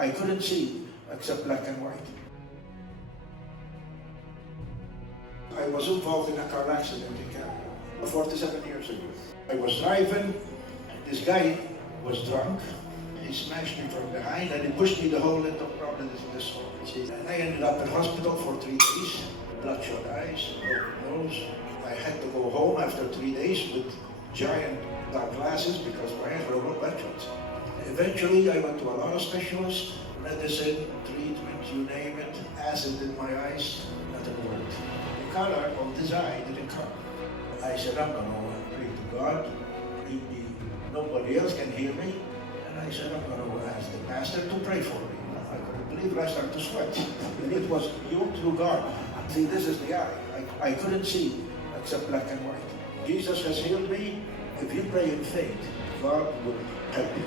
I couldn't see except black and white. I was involved in a car accident in Cachia 47 years ago. I was driving, this guy was drunk, he smashed me from behind and he pushed me the hole into this hole. And I ended up in hospital for 3 days, bloodshot eyes, broken nose. I had to go home after 3 days with giant dark glasses because my eyes were all bloodshot. Eventually I went to a lot of specialists, medicine, treatment, you name it, acid in my eyes, nothing worked. The color of this eye didn't come. I said, I'm going to pray to God. Nobody else can hear me. And I said, I'm going to ask the pastor to pray for me. I couldn't believe it. I started to sweat. And it was you through God. See, this is the eye. I couldn't see except black and white. Jesus has healed me. If you pray in faith, God will help you.